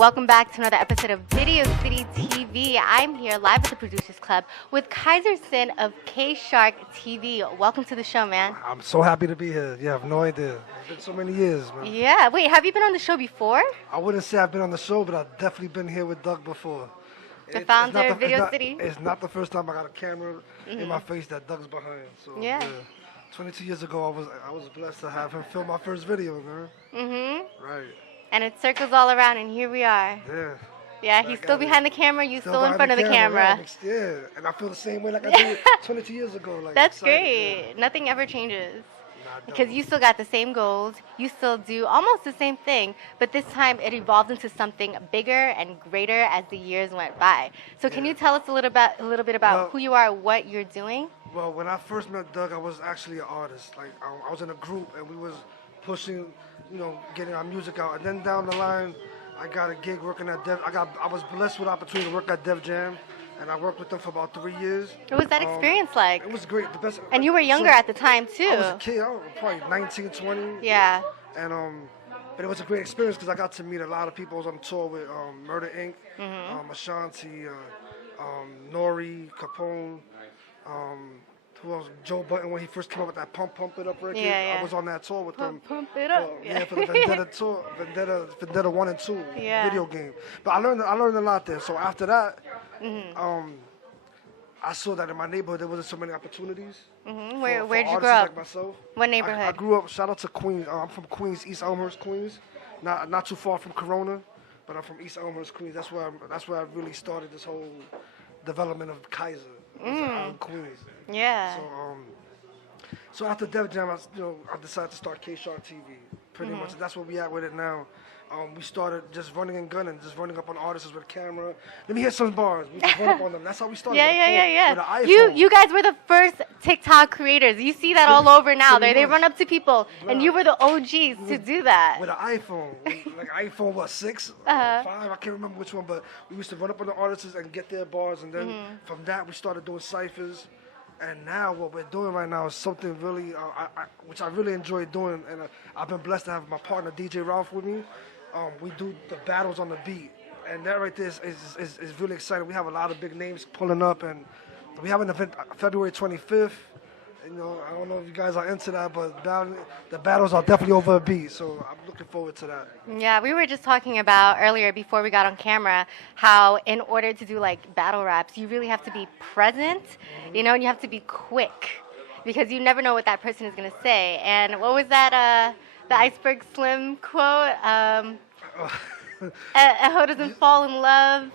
welcome back to another episode of Video City TV. I'm here live at the Producers Club with Kizer of K-Shark TV. Welcome to the show, man. I'm so happy to be here. You have no idea. It's been so many years, man. Yeah. Wait, have you been on the show before? I wouldn't say I've been on the show, but I've definitely been here with Doug before. The founder of Video City? It's not the first time I got a camera in my face that Doug's behind. So, yeah. 22 years ago, I was blessed to have him film my first video, man. Right. And it circles all around, and here we are. Yeah. Yeah, he's still behind the camera, you still in front of the camera. Yeah, and I feel the same way like I did 22 years ago. Like, that's great. Yeah. Nothing ever changes. Because you still got the same goals, you still do almost the same thing, but this time it evolved into something bigger and greater as the years went by. So can you tell us a little bit about who you are, what you're doing? Well, when I first met Doug, I was actually an artist. Like I was in a group and we was pushing, getting our music out. And then down the line, I got a gig working at I was blessed with the opportunity to work at Def Jam. And I worked with them for about 3 years. What was that experience like? It was great. The best. And you were younger at the time too. I was a kid. I was probably 19, 20. Yeah. And but it was a great experience because I got to meet a lot of people. I was on tour with Murder Inc., Ashanti, Nori, Capone, who else? Joe Button when he first came up with that Pump It Up record. Yeah. I was on that tour with them. Pump It Up. For the Vendetta tour, Vendetta 1 and 2 video game. But I learned a lot there. So after that, I saw that in my neighborhood there wasn't so many opportunities. Where'd you grow up? Like myself. What neighborhood? I grew up. Shout out to Queens. I'm from Queens, East Elmhurst, Queens. Not too far from Corona, but I'm from East Elmhurst, Queens. That's where I really started this whole development of Kizer. Out in Queens. Yeah. So after Def Jam, I decided to start K-Shark TV. Pretty much, that's where we at with it now. We started just running and gunning, just running up on artists with a camera. Let me hit some bars. We just run up on them. That's how we started. Yeah. With an iPhone. You guys were the first TikTok creators. You see that all over now. They run up to people, and you were the OGs to do that. With an iPhone, like iPhone, what, 6? 5? I can't remember which one, but we used to run up on the artists and get their bars, and then from that we started doing ciphers. And now what we're doing right now is something really, which I really enjoy doing, and I've been blessed to have my partner DJ Ralph with me. We do the battles on the beat, and that right there is really exciting. We have a lot of big names pulling up, and we have an event February 25th. I don't know if you guys are into that, but the battles are definitely over a beat, so I'm looking forward to that. Yeah, we were just talking about earlier before we got on camera how in order to do like battle raps, you really have to be present, and you have to be quick because you never know what that person is going to say. And what was that, the Iceberg Slim quote? A hoe doesn't fall in love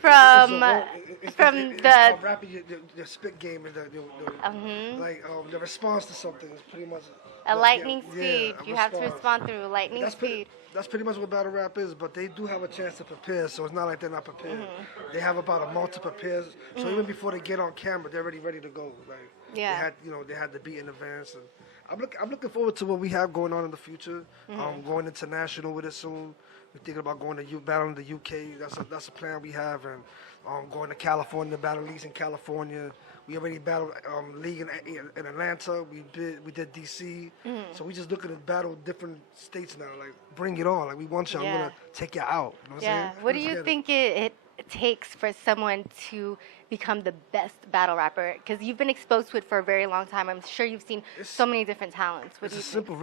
from the rapping, the spit game and the response to something is pretty much a lightning speed. You have to respond through lightning speed. That's pretty much what battle rap is, but they do have a chance to prepare, so it's not like they're not prepared. They have about a month to prepare, so even before they get on camera, they're already ready to go. They had the beat in advance, and I'm looking forward to what we have going on in the future. Going international with it soon. We're thinking about going to battling the UK. That's a plan we have, and going to California, battle leagues in California. We already battled league in Atlanta. We did DC. So we just looking to battle different states now. Like bring it on. Like we want you. I'm gonna take you out. You know what I'm saying? What do you think it takes for someone to become the best battle rapper? Because you've been exposed to it for a very long time. I'm sure you've seen so many different talents. It's simple.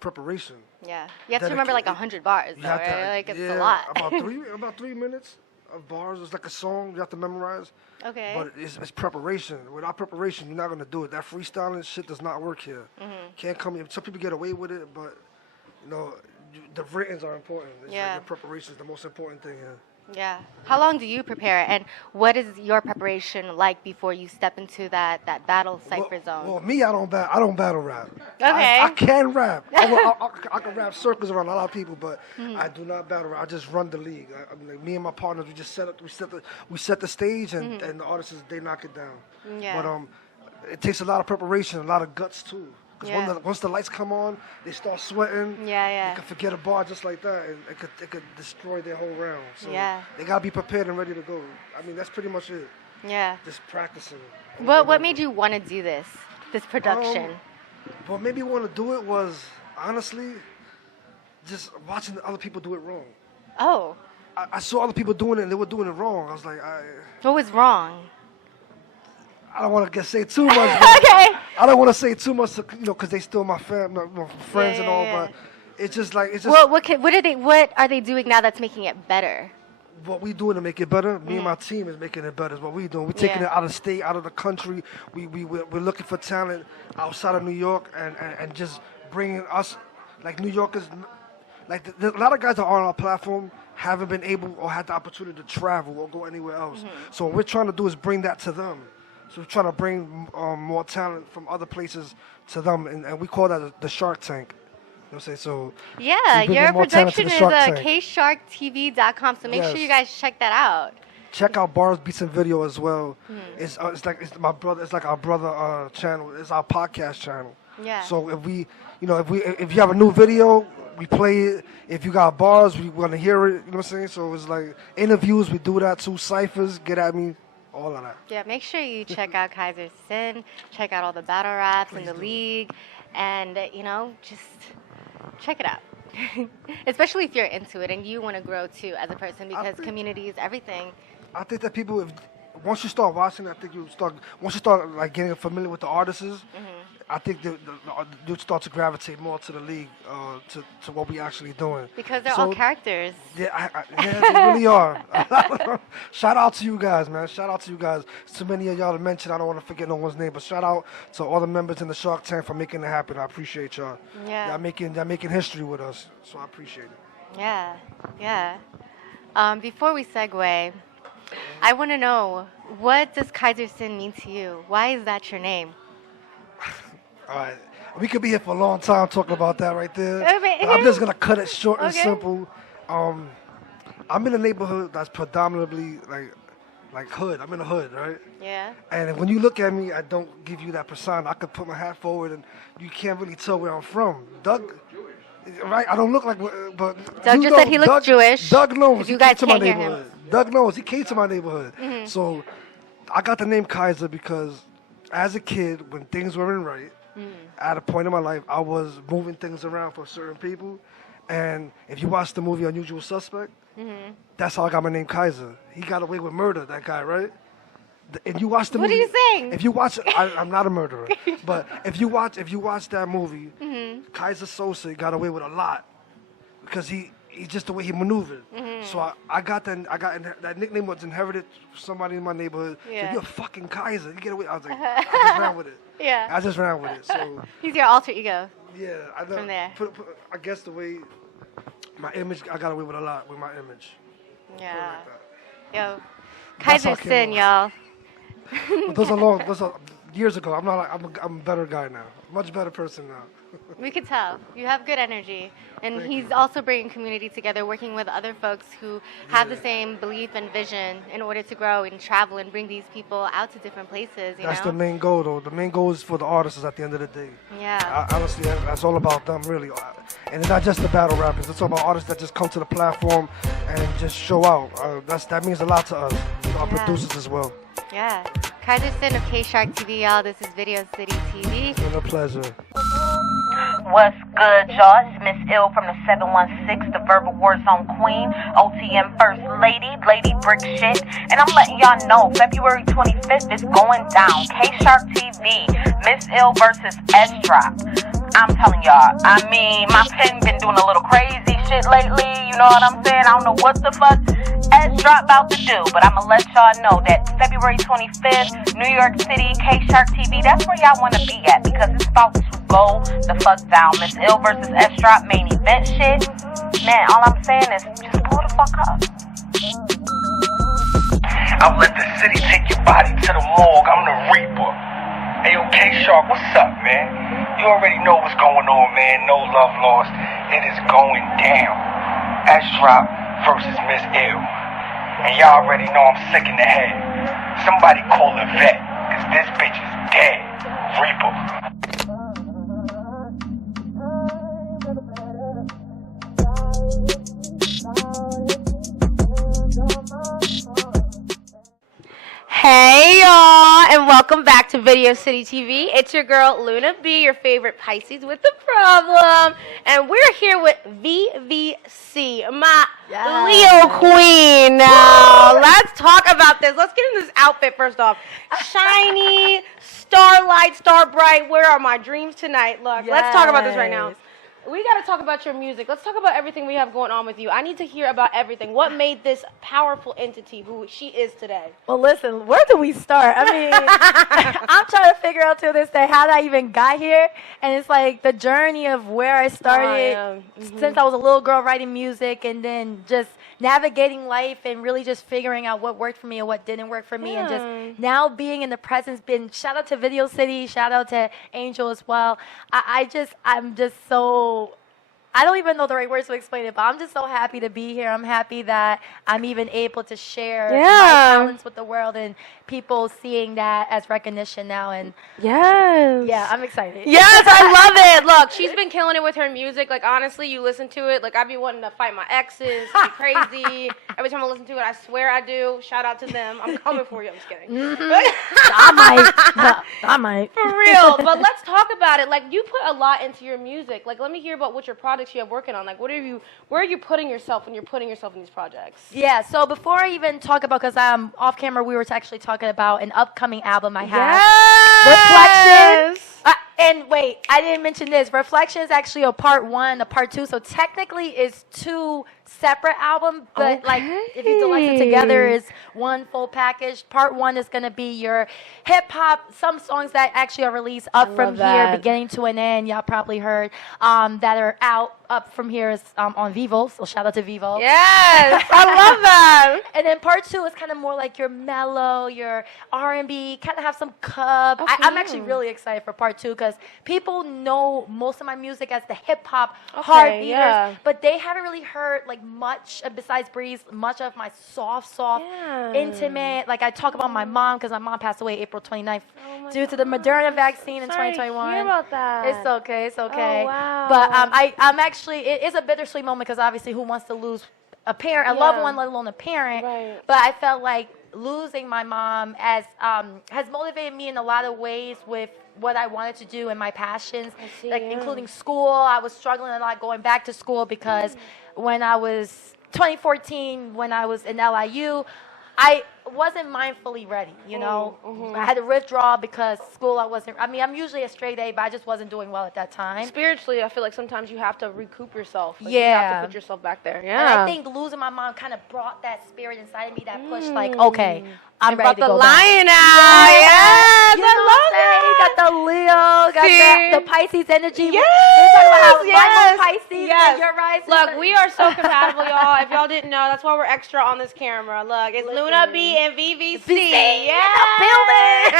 Preparation. Yeah, you have to remember like 100 bars, though, right? Like it's a lot. about 3 minutes of bars. It's like a song you have to memorize. Okay. But it's preparation. Without preparation, you're not gonna do it. That freestyling shit does not work here. Can't come here. Some people get away with it, but the writtens are important. It's like the preparation is the most important thing here. Yeah. How long do you prepare, and what is your preparation like before you step into that battle cipher zone? Well, me, I don't battle rap. Okay. I can rap. I can rap circles around a lot of people, but I do not battle rap. I just run the league. Like me and my partners, we just set the stage, and the artists they knock it down. Yeah. But it takes a lot of preparation, a lot of guts too. Because once the lights come on, they start sweating. Yeah. They can forget a bar just like that, and it could destroy their whole round. So they gotta be prepared and ready to go. I mean, that's pretty much it. Yeah. Just practicing. What made you want to do this production? What made me want to do it was honestly just watching other people do it wrong. Oh. I saw other people doing it and they were doing it wrong. I was like, what was wrong? I don't want to say too much. Okay. I don't want to say too much, because they still my friends and all. But it's just like Well, what are they doing now that's making it better? What we doing to make it better? Me and my team is making it better. Is what we doing. We're taking it out of state, out of the country. We're looking for talent outside of New York and just bringing us, like New Yorkers, like a lot of guys that are on our platform haven't been able or had the opportunity to travel or go anywhere else. So what we're trying to do is bring that to them. So we're trying to bring more talent from other places to them, and we call that the Shark Tank. You know what I'm saying? So yeah, your production is ksharktv.com. So make sure you guys check that out. Check out Bars, Beats, and Video as well. It's my brother. It's like our brother channel. It's our podcast channel. Yeah. So if you have a new video, we play it. If you got bars, we want to hear it. You know what I'm saying? So it's like interviews. We do that too. Ciphers. Get at me. All of that. Yeah. Make sure you check out Kizer Sin. Check out all the battle raps in the league, and just check it out. Especially if you're into it and you want to grow too as a person, because community is everything. I think that people, once you start watching, once you start like getting familiar with the artists, I think you'll start to gravitate more to the league, to what we actually doing. Because they're all characters. Yeah, they really are. Shout out to you guys, man. Shout out to you guys. Too many of y'all to mention. I don't want to forget no one's name, but shout out to all the members in the Shark Tank for making it happen. I appreciate y'all. Yeah. Y'all making history with us, so I appreciate it. Yeah, yeah. Before we segue, I want to know, what does Kizer Sin mean to you? Why is that your name? All right, we could be here for a long time talking about that right there. But I'm just gonna cut it short and simple. I'm in a neighborhood that's predominantly like hood. I'm in the hood, right? Yeah. And when you look at me, I don't give you that persona. I could put my hat forward, and you can't really tell where I'm from. Doug, right? I don't look like, but Doug just said he looks Jewish. Doug knows. You guys came to my can't hear neighborhood. him. Doug knows. He came to my neighborhood. So I got the name Kizer because as a kid, when things weren't right, at a point in my life, I was moving things around for certain people. And if you watch the movie Unusual Suspect, that's how I got my name Kizer. He got away with murder, that guy, right? If you watch the movie, what are you saying? If you watch, I'm not a murderer, but if you watch that movie, Kizer Sosa got away with a lot because he's just the way he maneuvered. So I got that nickname was inherited from somebody in my neighborhood. Yeah. So you're fucking Kizer. You get away. I was like, I just ran with it. Yeah. I just ran with it. So he's your alter ego. Yeah, I know. From there. I guess the way my image, I got away with a lot with my image. Yeah. Like Yo, Kizer Sin, y'all. But those are years ago. I'm a better guy now. Much better person now. We could tell. You have good energy. And he's also bringing community together, working with other folks who have the same belief and vision in order to grow and travel and bring these people out to different places, That's the main goal, though. The main goal is for the artists at the end of the day. Yeah. Honestly, that's all about them, really. And it's not just the battle rappers. It's all about artists that just come to the platform and just show out. That means a lot to us, our producers as well. Yeah. Kizer Sin of K-Shark TV, y'all. This is Video City TV. It's been a pleasure. What's good, y'all? It's Miss Ill from the 716, the Verbal War Zone Queen, OTM First Lady, Lady Brick Shit. And I'm letting y'all know, February 25th is going down. K-Shark TV, Miss Ill versus S-Drop. I'm telling y'all, I mean, my pen been doing a little crazy shit lately, you know what I'm saying? I don't know what the fuck S-Drop about to do, but I'm gonna let y'all know that February 25th, New York City, K-Shark TV, that's where y'all want to be at, because it's about to go the fuck down. Miss Ill versus S-Drop main event shit. Man, all I'm saying is just pull the fuck up. I'll let the city take your body to the morgue. I'm the Reaper. Hey, yo, K-Shark, what's up, man? You already know what's going on, man. No love lost. It is going down. S-Drop versus Miss Ill. And y'all already know I'm sick in the head. Somebody call a vet, cause this bitch is dead. Reaper. Hey y'all, and welcome back to Video City TV. It's your girl Luna B, your favorite Pisces with a problem. And we're here with VVC, my Leo queen. Now, let's talk about this. Let's get in this outfit first off. Shiny, starlight, star bright. Where are my dreams tonight? Look, let's talk about this right now. We got to talk about your music. Let's talk about everything we have going on with you. I need to hear about everything. What made this powerful entity who she is today? Well, listen, where do we start? I mean, I'm trying to figure out to this day how I even got here. And it's like the journey of where I started since I was a little girl writing music and then just navigating life and really just figuring out what worked for me and what didn't work for me. And just now being in the presence, shout out to Video City, shout out to Angel as well. I'm just so, I don't even know the right words to explain it, but I'm just so happy to be here. I'm happy that I'm even able to share my talents with the world and people seeing that as recognition now. And yeah, I'm excited. Yes, I love it. Look, she's been killing it with her music. Like, honestly, you listen to it. Like, I be wanting to fight my exes, be crazy. Every time I listen to it, I swear I do. Shout out to them. I'm coming for you. I'm just kidding. I might. For real. But let's talk about it. Like, you put a lot into your music. Like, let me hear about what your projects you have working on. Like, where are you putting yourself when you're putting yourself in these projects? Yeah, so before I even talk about, because off camera we were actually talking about an upcoming album I have. Reflections. And wait, I didn't mention this. Reflection is actually a part 1, a part 2. So technically it's 2 separate albums, but like if you delete it together is one full package. Part 1 is going to be your hip hop, some songs that actually are released up from here, beginning to an end. Y'all probably heard that are out. Up from here is on Vivo, so shout out to Vivo. Yes, I love that. And then part 2 is kind of more like your mellow, your R&B, kind of have some cub. I'm actually really excited for part 2 because people know most of my music as the hip hop hard beaters, but they haven't really heard like much besides Breeze, much of my soft, intimate. Like I talk about my mom because my mom passed away April 29th due to the Moderna vaccine in 2021. Hear about that. It's okay, it's okay. Oh, wow. But I'm actually, it is a bittersweet moment because obviously who wants to lose a parent, a loved one, let alone a parent. Right. But I felt like losing my mom has motivated me in a lot of ways with what I wanted to do and my passions, including school. I was struggling a lot going back to school because when I was 2014, when I was in LIU, I wasn't mindfully ready, you know. I had to withdraw because school I'm usually a straight A, but I just wasn't doing well at that time. Spiritually, I feel like sometimes you have to recoup yourself. Like, yeah. You have to put yourself back there. Yeah. And I think losing my mom kind of brought that spirit inside of me, that push, like, okay, I'm ready to the go lion back. out. Yes, you I know love it. You got the Leo, got the Pisces energy. Yes, we're talking about how my Pisces and your rising. Look, we are so compatible, y'all. If y'all didn't know, that's why we're extra on this camera. Look, it's Luna B and VVC. Yeah, building.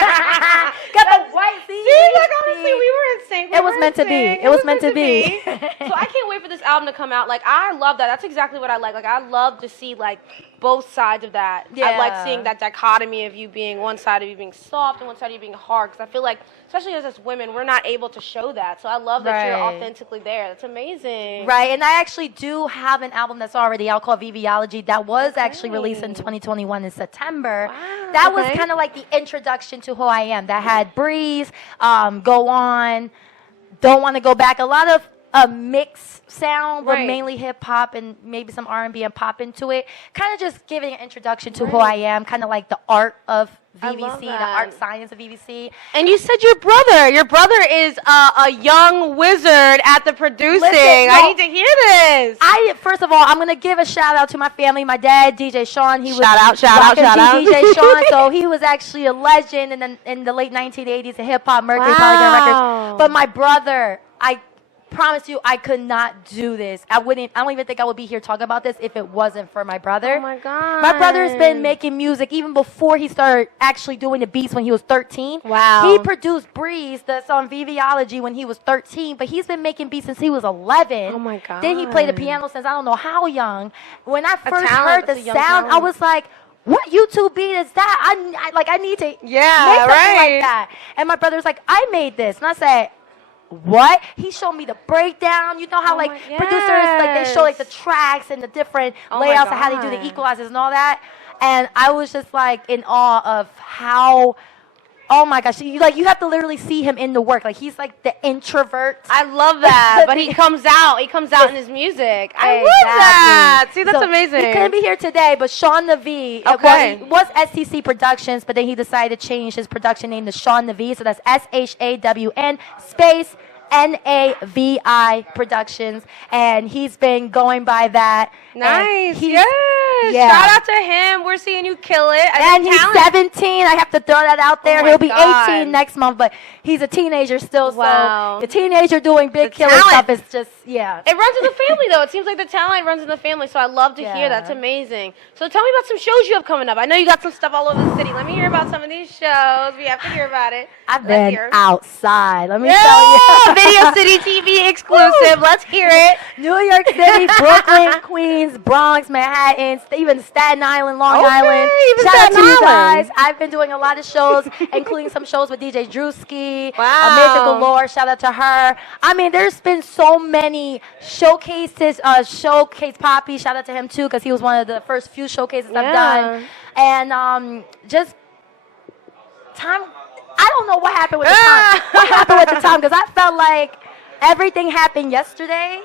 Got the white C. See, like honestly, we were in sync. It was meant to be. It was meant to be. So I can't wait for this album to come out. Like I love that. That's exactly what I like. Like I love to see like both sides of that. Yeah. I like seeing that dichotomy of you being one side of you being soft and one side of you being hard. Because I feel like, especially as women, we're not able to show that. So I love that you're authentically there. That's amazing. Right, and I actually do have an album that's already out called Viveology that was actually released in 2021 in September. Wow. That was kind of like the introduction to who I am. That had Breeze, Go On, Don't Want to Go Back. A lot of mixed sound, but mainly hip hop and maybe some R&B and pop into it. Kind of just giving an introduction to who I am, kind of like the art of VVC, the art science of VVC. And you said your brother is a young wizard at the producing. I need to hear this. First of all, I'm going to give a shout out to my family. My dad, DJ Sean, he was shout out. DJ Sean, so he was actually a legend in the late 1980s in hip hop, Mercury, Polygon Records. But my brother, I promise you, I could not do this. I don't even think I would be here talking about this if it wasn't for my brother. Oh my God. My brother's been making music even before he started actually doing the beats when he was 13. Wow. He produced Breeze, the song Viveology, when he was 13, but he's been making beats since he was 11. Oh my God. Then he played the piano since I don't know how young. When I first heard the sound, I was like, what YouTube beat is that? I need to make something like that. And my brother's like, I made this. And I said, what? He showed me the breakdown. You know how producers, like they show like the tracks and the different layouts and how they do the equalizers and all that. And I was just like in awe of how Oh my gosh, you have to literally see him in the work. Like he's like the introvert. I love that, but he comes out. He comes out in his music. I love that. See, that's amazing. He couldn't be here today, but Sean the V. Okay. He was STC Productions, but then he decided to change his production name to Sean the V. So that's SHAWN space NAVI Productions, and he's been going by that. Nice. Yeah. Shout out to him. We're seeing you kill it. And he's 17. I have to throw that out there. He'll be 18 next month, but he's a teenager still. Wow. So the teenager doing big killer stuff is just, yeah. It runs in the family, though. It seems like the talent runs in the family, so I love to hear. That's amazing. So tell me about some shows you have coming up. I know you got some stuff all over the city. Let me hear about some of these shows. We have to hear about it. I've been outside. Let me tell you. Video City TV exclusive. Let's hear it. New York City, Brooklyn, Queens, Bronx, Manhattan, even Staten Island, Long Island. Shout out to you guys. I've been doing a lot of shows, including some shows with DJ Drewski, Amazing Galore. Shout out to her. I mean, there's been so many showcases. Showcase Poppy. Shout out to him too, because he was one of the first few showcases I've done. And just time. I don't know what happened with the time. What happened with the time? Because I felt like everything happened yesterday.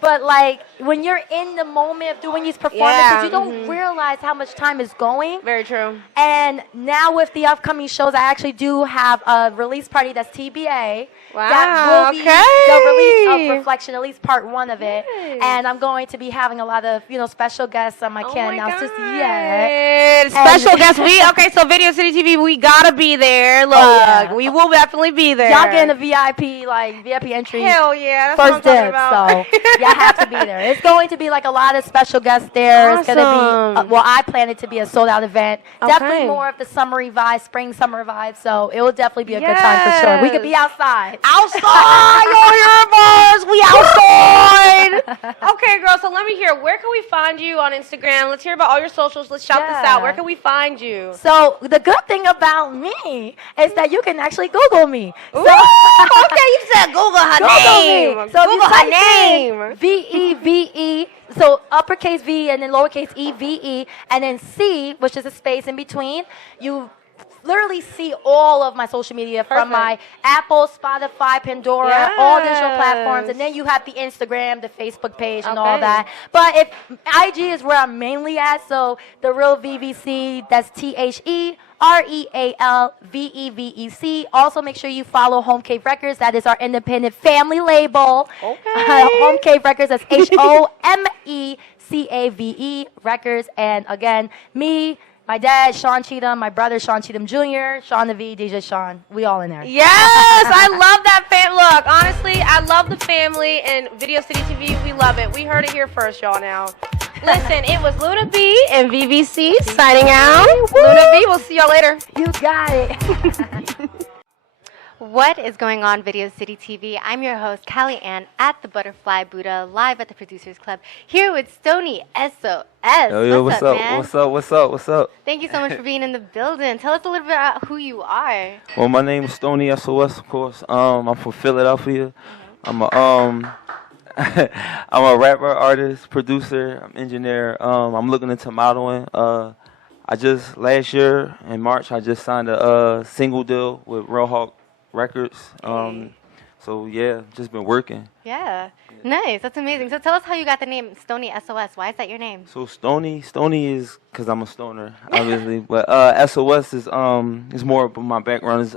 But, like, when you're in the moment of doing these performances, you don't realize how much time is going. Very true. And now with the upcoming shows, I actually do have a release party that's TBA. Wow, that will be the release of Reflection, at least part 1 of it. And I'm going to be having a lot of, special guests. I can't announce just yet. Special guests. So Video City TV, we got to be there. Look, we will definitely be there. Y'all getting a VIP entry. Hell yeah. That's first what I'm dibs, so y'all have to be there. It's going to be like a lot of special guests there. Awesome. It's going to be, I plan it to be a sold-out event. Definitely more of the summery vibe, spring, summer vibe. So it will definitely be a good time for sure. We could be outside. Outside, y'all hear us? We outside. Okay, girl, so let me hear. Where can we find you on Instagram? Let's hear about all your socials. Let's shout this out. Where can we find you? So the good thing about me is that you can actually Google me. Ooh, okay, you said Google her name. Me. So Google her name. VEVE. So uppercase V and then lowercase EVE and then C, which is a space in between. You literally see all of my social media from my Apple, Spotify, Pandora, all digital platforms. And then you have the Instagram, the Facebook page, and all that. But if IG is where I'm mainly at, so the real VVC, that's TheRealVevec. Also, make sure you follow Home Cave Records. That is our independent family label. Home Cave Records, that's HOMECAVE Records. And again, me, my dad, Sean Cheatham, my brother, Sean Cheatham Jr., Sean the V, DJ Sean. We all in there. Yes, I love that. Look, honestly, I love the family and Video City TV. We love it. We heard it here first, y'all, now. Listen, it was Luna B and VVC signing out. Luna B, we'll see y'all later. You got it. What is going on, Video City TV? I'm your host, Callie Ann, at the Butterfly Buddha, live at the Producers Club, here with Stony SOS. Yo, what's up, man? What's up? Thank you so much for being in the building. Tell us a little bit about who you are. Well, my name is Stony SOS, of course. I'm from Philadelphia. I'm a I'm a rapper, artist, producer, I'm engineer. I'm looking into modeling. Last year in March, I just signed a single deal with Real Hawk Records. So yeah, just been working. Yeah, nice. That's amazing. So tell us how you got the name Stony SOS. Why is that your name? So Stony is because I'm a stoner, obviously. But SOS is more of my background is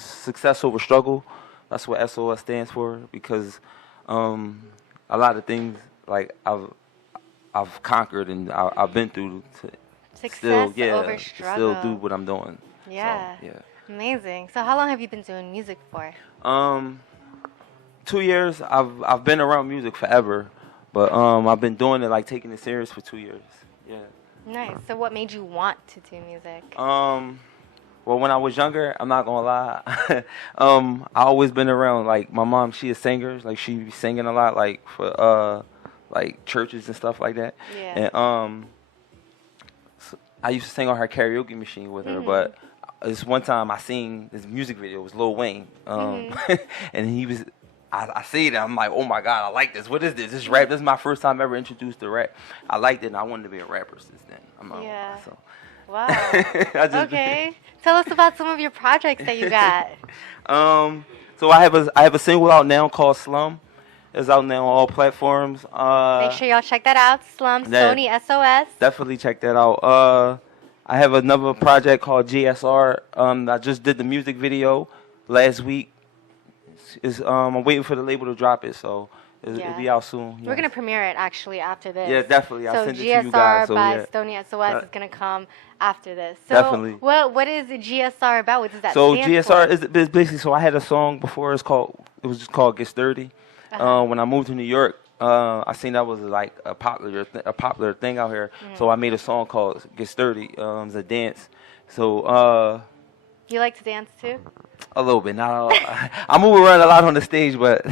success over struggle. That's what SOS stands for, because a lot of things like I've conquered and I've been through to success over struggle. Still do what I'm doing. Yeah. So, yeah. Amazing. So how long have you been doing music for? 2 years. I've been around music forever, but I've been doing it, like taking it serious, for 2 years. Yeah. Nice. So what made you want to do music? Well, when I was younger, I'm not gonna lie, I always been around, like, my mom, she is singer, like she be singing a lot, like for like churches and stuff like that. Yeah. And so I used to sing on her karaoke machine with her, but this one time I seen this music video. It was Lil Wayne, and he was. I see it. I'm like, oh my God, I like this. What is this? This rap. This is my first time ever introduced to rap. I liked it, and I wanted to be a rapper since then. Wow. Okay. Tell us about some of your projects that you got. So I have a single out now called Slum. It's out now on all platforms. Make sure y'all check that out. Slum, Stony, SOS. Definitely check that out. I have another project called GSR. I just did the music video last week. I'm waiting for the label to drop it, so it'll be out soon. We're gonna premiere it actually after this. Yeah, definitely. I'll send it to you GSR guys. So by Stony SOS is gonna come after this. So definitely. what is GSR about? What does that so stand GSR for? is basically. So I had a song before. It was just called Get Sturdy. When I moved to New York, I seen that was like a popular thing out here. So I made a song called Get Sturdy. It's a dance. So you like to dance too? A little bit, not a lot. I move around a lot on the stage, but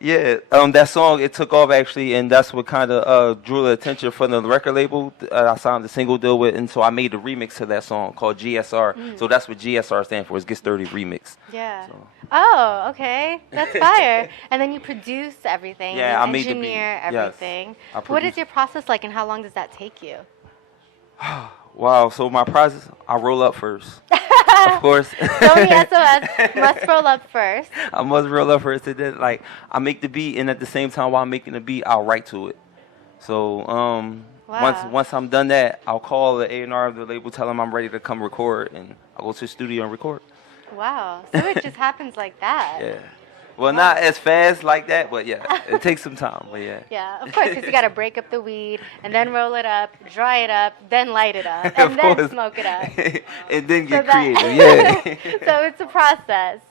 yeah, that song, it took off actually, and that's what kind of drew the attention from the record label. I signed the single deal with, and so I made a remix to that song called GSR. So that's what GSR stands for, is Get Sturdy Remix. Yeah. So. Oh, okay, that's fire. And then you produce everything. Yeah, and I made the beat. engineer everything. Yes, what is your process like, and how long does that take you? Wow, so my process, I roll up first. Of course. Stony SOS must roll up first. I must roll up first. And then, like, I make the beat, and at the same time while I'm making the beat, I'll write to it. So once I'm done that, I'll call the A&R of the label, tell them I'm ready to come record, and I'll go to the studio and record. Wow. So it just happens like that. Yeah. Well, not as fast like that, but yeah, it takes some time, but yeah. Yeah, of course, because you got to break up the weed, and then roll it up, dry it up, then light it up, and then smoke it up. And then get creative, yeah. So it's a process.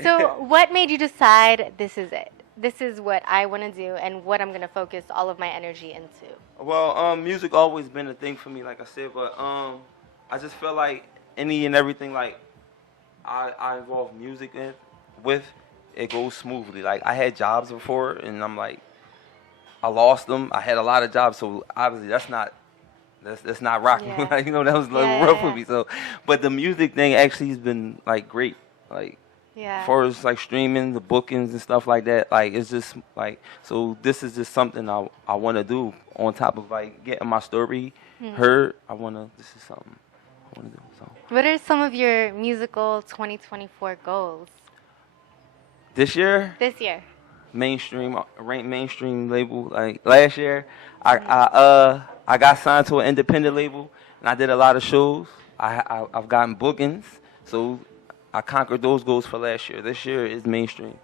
So what made you decide this is it? This is what I want to do and what I'm going to focus all of my energy into? Well, music always been a thing for me, like I said, but I just feel like any and everything like I involve music with, it goes smoothly. Like, I had jobs before, and I'm like, I lost them. I had a lot of jobs, so obviously that's not rocking. Yeah. You know, that was rough for me. So, but the music thing actually has been like great. Like, as far as like streaming, the bookings and stuff like that. Like, it's just like, so this is just something I want to do on top of like getting my story heard. This is something I want to do. So. What are some of your musical 2024 goals? This year? This year. Mainstream label. Like last year, I got signed to an independent label, and I did a lot of shows. I've gotten bookings, so I conquered those goals for last year. This year is mainstream,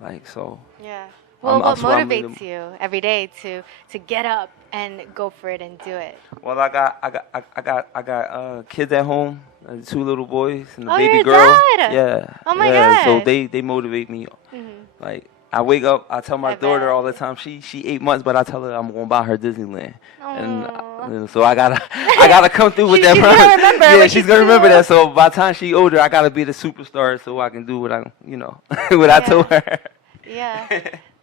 like so. Yeah. Well, what motivates you every day to get up and go for it and do it? Well, I got kids at home, 2 little boys and a Oh, baby you're a girl. dad? Yeah. Oh my yeah. So God. they motivate me. Like, I wake up, I tell my daughter all the time. She 8 months, but I tell her I'm gonna buy her Disneyland. And so I gotta come through with that. She's gonna remember. Yeah, she's gonna remember that. So by the time she's older, I gotta be the superstar so I can do what I told her. Yeah.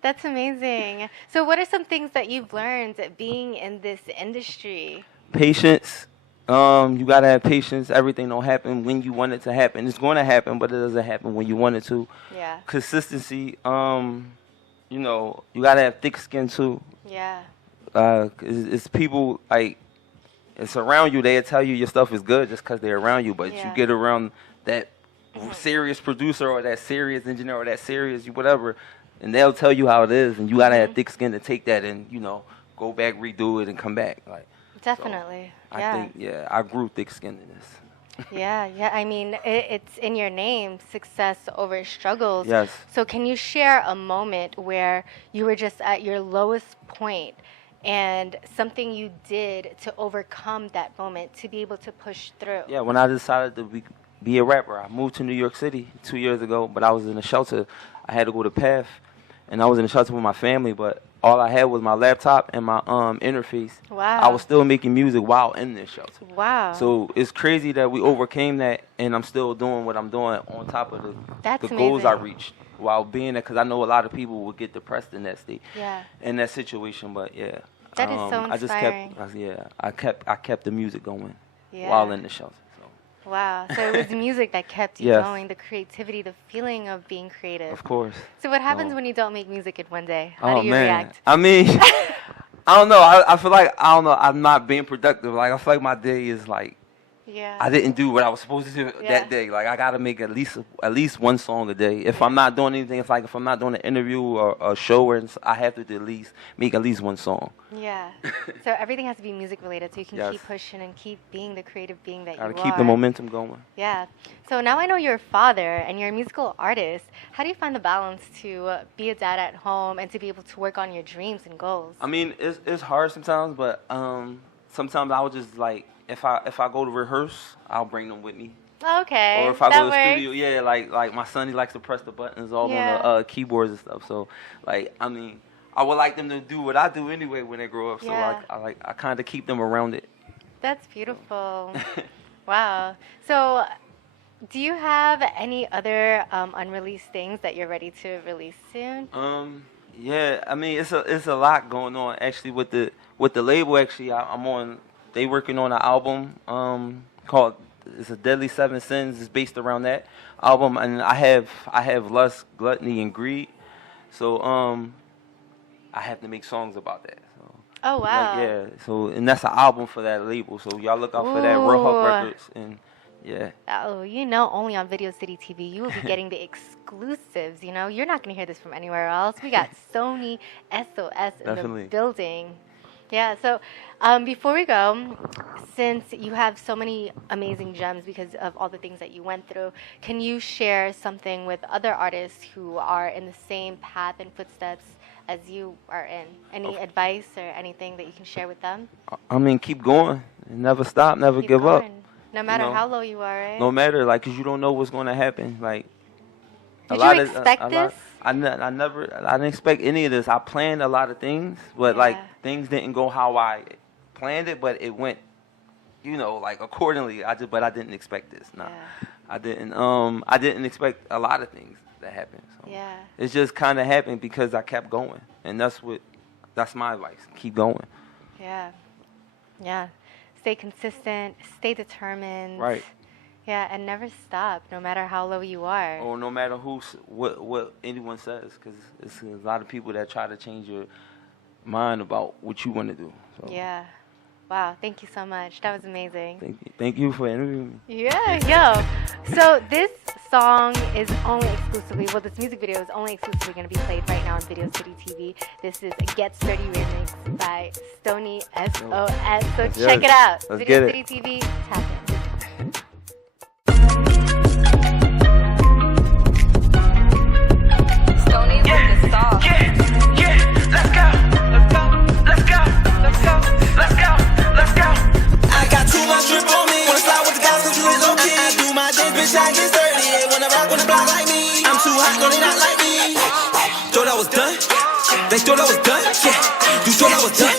That's amazing. So what are some things that you've learned being in this industry? Patience. You gotta have patience. Everything don't happen when you want it to happen. It's gonna happen, but it doesn't happen when you want it to. Yeah. Consistency. You gotta have thick skin too. Yeah. It's people like it's around you. They'll tell you your stuff is good just because they're around you. But you get around that serious producer or that serious engineer or that serious whatever, and they'll tell you how it is, and you gotta have thick skin to take that and go back, redo it, and come back. Like definitely. So I think I grew thick skin in this. Yeah. I mean, it's in your name, success over struggles. Yes. So can you share a moment where you were just at your lowest point and something you did to overcome that moment to be able to push through? Yeah, when I decided to be a rapper, I moved to New York City 2 years ago, but I was in a shelter. I had to go to PATH, and I was in a shelter with my family, but all I had was my laptop and my interface. Wow. I was still making music while in this shelter. Wow. So it's crazy that we overcame that, and I'm still doing what I'm doing on top of the goals I reached while being there, because I know a lot of people would get depressed in that state, in that situation. But yeah, that is so inspiring. I kept the music going while in the shelter. Wow. So it was the music that kept you going, the creativity, the feeling of being creative. Of course. So what happens when you don't make music in one day? How do you react? I mean, I don't know. I feel like I'm not being productive. Like I feel like my day is like. Yeah. I didn't do what I was supposed to do that day. Like I gotta make at least one song a day. If I'm not doing anything, it's like if I'm not doing an interview or a show, or I have to at least make at least one song. Yeah. So everything has to be music related, so you can Yes. keep pushing and keep being the creative being that you Gotta are. keep the momentum going. Yeah. So now I know you're a father and you're a musical artist. How do you find the balance to be a dad at home and to be able to work on your dreams and goals? I mean, it's hard sometimes, but sometimes I would just like. If I go to rehearse, I'll bring them with me. Okay. Or if I that go to the works. studio, yeah, like my son, he likes to press the buttons all Yeah. on the keyboards and stuff. So, like, I mean, I would like them to do what I do anyway when they grow up. So, Yeah. I kind of keep them around it. That's beautiful. Wow. So, do you have any other unreleased things that you're ready to release soon? Yeah, I mean, it's a lot going on actually with the label. Actually, I'm on. They working on an album called it's a Deadly Seven Sins. It's based around that album, and I have lust, gluttony, and greed. So I have to make songs about that. So, Oh wow. like, yeah. So and that's an album for that label. So y'all look out for that. Real Hawk Ooh. Records and yeah. Oh, you know, only on Video City TV, you will be getting the exclusives. You know, you're not going to hear this from anywhere else. We got Stony SOS in Definitely. the building. Yeah, so before we go, since you have so many amazing gems because of all the things that you went through, can you share something with other artists who are in the same path and footsteps as you are in? Any advice or anything that you can share with them? I mean, keep going. Never stop. Never Keep give up. going. No matter know, how low you are, right? No matter, like, 'cause you don't know what's going to happen. Like, Did you expect this? I didn't expect any of this. I planned a lot of things, but like things didn't go how I planned it. But it went, you know, like accordingly. But I didn't expect this. Nah, Yeah. I didn't expect a lot of things that happened. So Yeah. it just kind of happened because I kept going, and that's my advice. Keep going. Yeah. Yeah. Stay consistent, stay determined. Right. Yeah, and never stop, no matter how low you are. Or no matter what anyone says, because it's a lot of people that try to change your mind about what you want to do. So Yeah. Wow, thank you so much. That was amazing. Thank you for interviewing me. Yeah, yo. So this song is only exclusively, well, this music video is only exclusively going to be played right now on Video City TV. This is a Get Sturdy remix by Stony SOS. So check it out. Let's Video get City TV, tap in. Stony with the song. Let's go. I got too much drip on me. Wanna slide with the guys, cause you is okay. I do my dance, bitch, I get sturdy. They wanna rock with a block like me. I'm too hot, no, they not like me. Thought I was done. They thought I was done. Yeah, you thought I was done.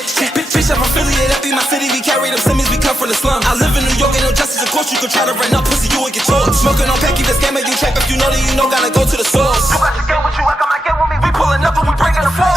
Bitch, I'm affiliated. That be my city. We carry them Simmons. We come from the slum. I live in New York, ain't no justice. Of course, you could try to run up pussy, you would get torched. Smoking on pack, keep the scammer. You check if you know that you know, gotta go to the source. You got your girl with you, I got my girl with me. We pulling up and we bringing the force.